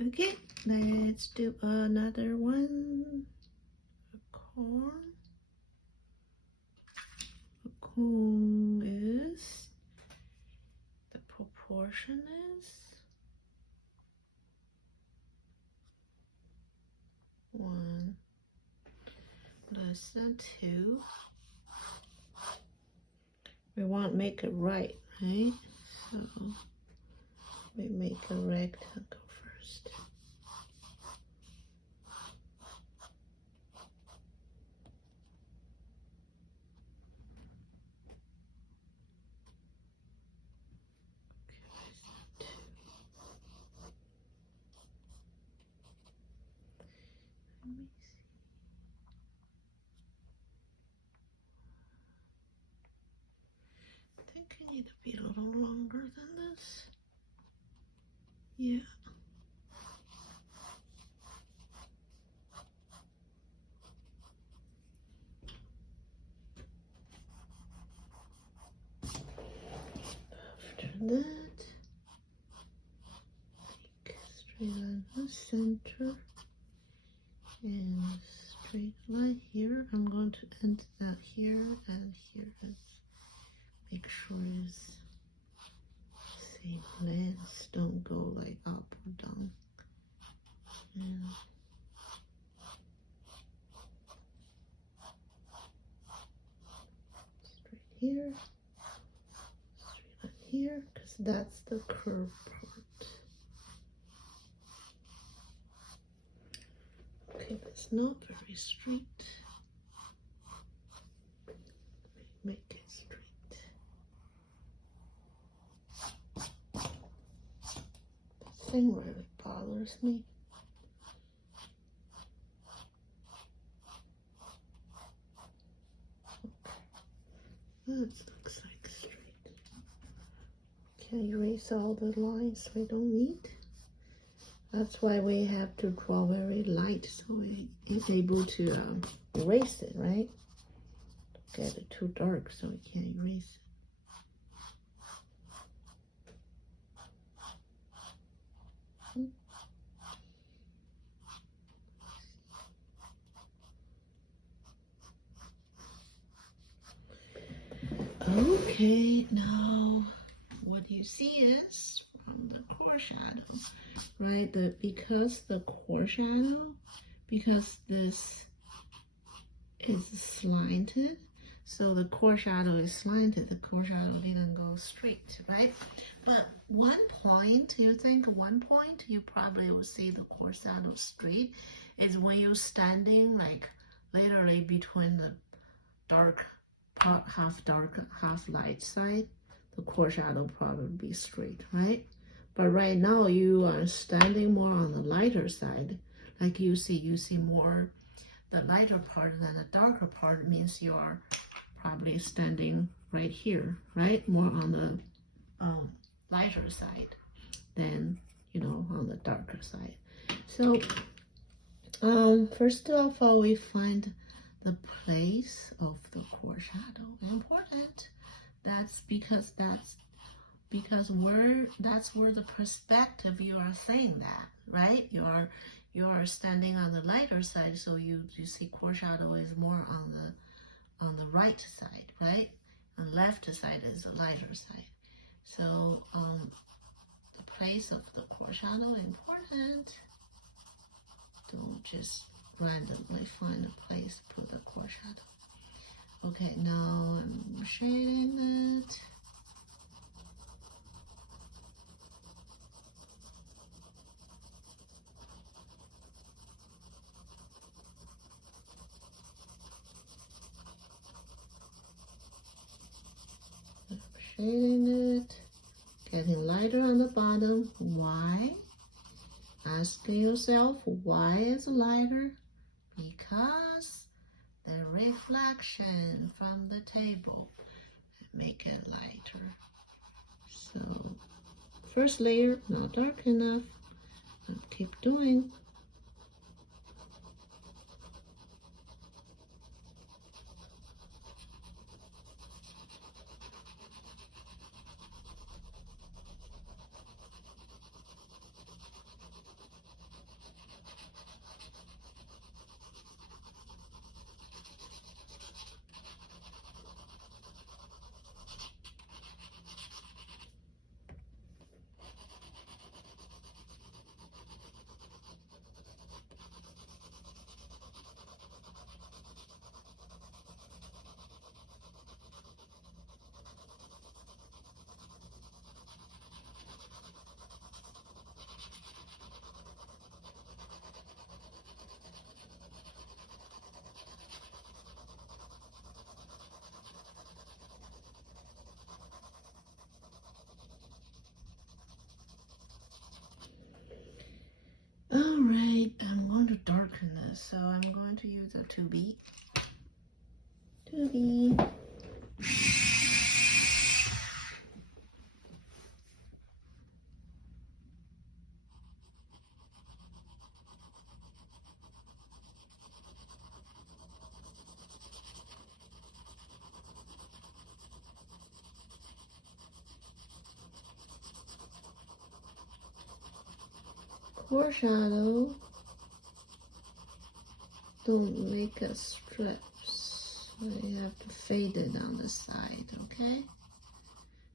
Okay, let's do another one. A corn. A corn is, the proportion is 1 less than 2. We want to make it right? So we make a rectangle first. Let me see. I think I need to be a little longer than this. Yeah. After that, take a straight line in the center and straight line here. I'm going to end that here and here and make sure it's same length. Don't go like up or down. And straight here, straight line here, because that's the curve part. Okay, that's not very straight. Make it straight. This thing really bothers me. That looks like straight. Can erase all the lines we don't need. That's why we have to draw very light, so it's able to erase it, right? Don't get it too dark, so we can't erase it. Okay, now what you see is from the core shadow, right? Because the core shadow, because this is slanted, so the core shadow is slanted, the core shadow didn't go straight, right? But one point, you probably will see the core shadow straight, is when you're standing like literally between the dark part, half dark, half light side, the core shadow probably be straight, right? But right now you are standing more on the lighter side, like you see more the lighter part than the darker part, means you are probably standing right here, right? More on the lighter side than, on the darker side. So first of all, we find the place of the core shadow. Important. That's where the perspective you are saying that, right? You are standing on the lighter side, so you see core shadow is more on the right side, right? And left side is the lighter side. So the place of the core shadow important. Don't just randomly find a place to put the core shadow. Okay, now I'm shading it. I'm shading it, getting lighter on the bottom. Why? Asking yourself, why is it lighter? Because the reflection from the table make it lighter. So first layer not dark enough. I'll keep doing. core shadow, don't make a strip. So you have to fade it on the side, okay?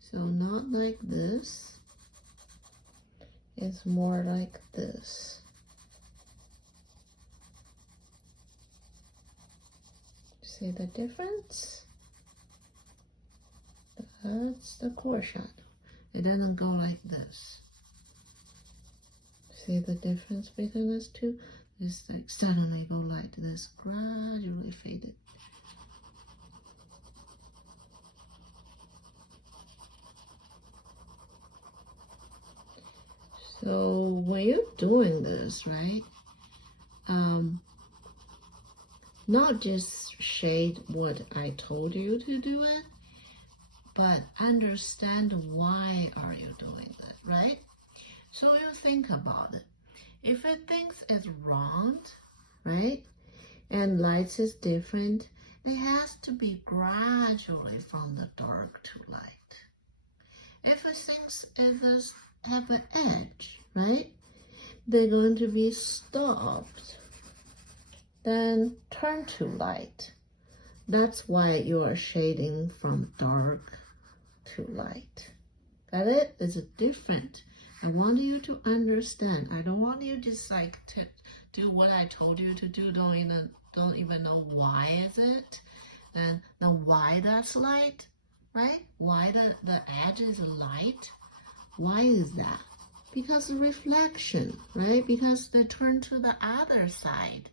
So not like this. It's more like this. See the difference? That's the core shadow. It doesn't go like this. See the difference between these two? It's like suddenly go like this, gradually faded. So when you're doing this, right, not just shade what I told you to do it, but understand why are you doing that, right? So you think about it. If it thinks it's round, right, and light is different, it has to be gradually from the dark to light. If it thinks it does have an edge, right, they're going to be stopped, then turn to light. That's why you are shading from dark to light. Got it? It's different. I want you to understand. I don't want you just like to do what I told you to do. Don't even know why is it, and now why that's light, right? Why the edge is light? Why is that? Because the reflection, right? Because they turn to the other side.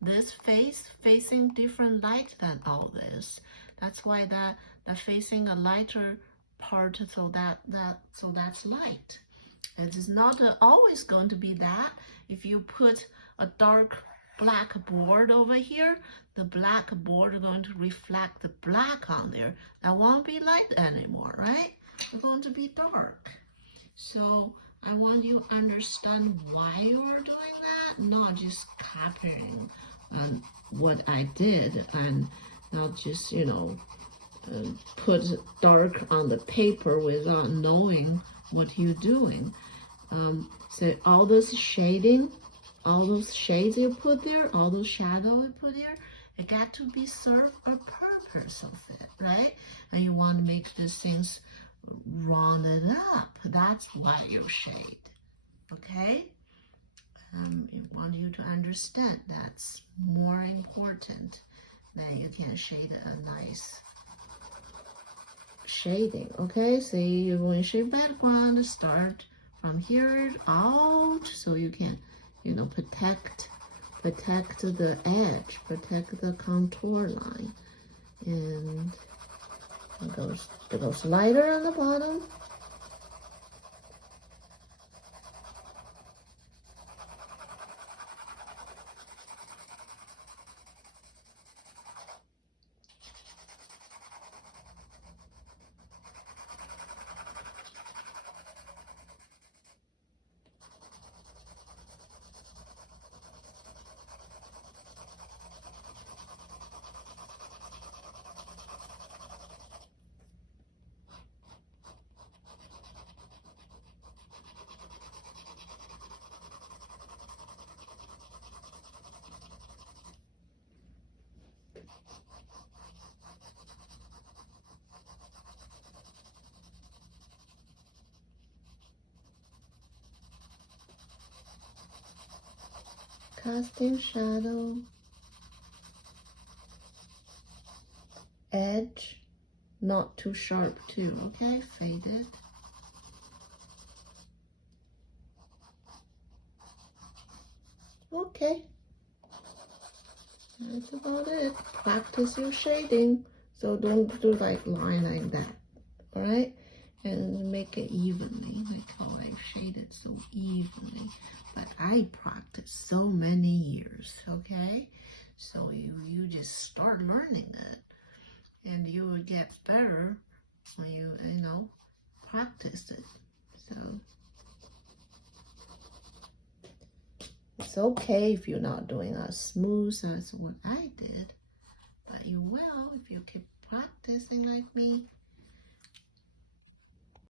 This face facing different light than all this. That's why the facing a lighter part, so that's light. It is not always going to be that. If you put a dark black board over here, the black board is going to reflect the black on there. That won't be light anymore, right? It's going to be dark. So I want you to understand why you are doing that, not just copying what I did, and not just, put dark on the paper without knowing what you're doing. So all this shading, all those shades you put there, all those shadows you put there, it got to be serve a purpose of it, right? And you want to make these things rounded up. That's why you shade, okay? I want you to understand that's more important than you can shade a nice shading, okay? See, when you shade background, start from here out so you can, protect the edge, protect the contour line, and it goes lighter on the bottom. Casting shadow, edge, not too sharp too, okay? Fade it. Okay, that's about it. Practice your shading, so don't do like line like that, all right? And make it evenly, like how I shaded so evenly. But I practiced so many years, okay? So you just start learning it, and you will get better when you practice it. So it's okay if you're not doing as smooth as what I did, but you will if you keep practicing like me.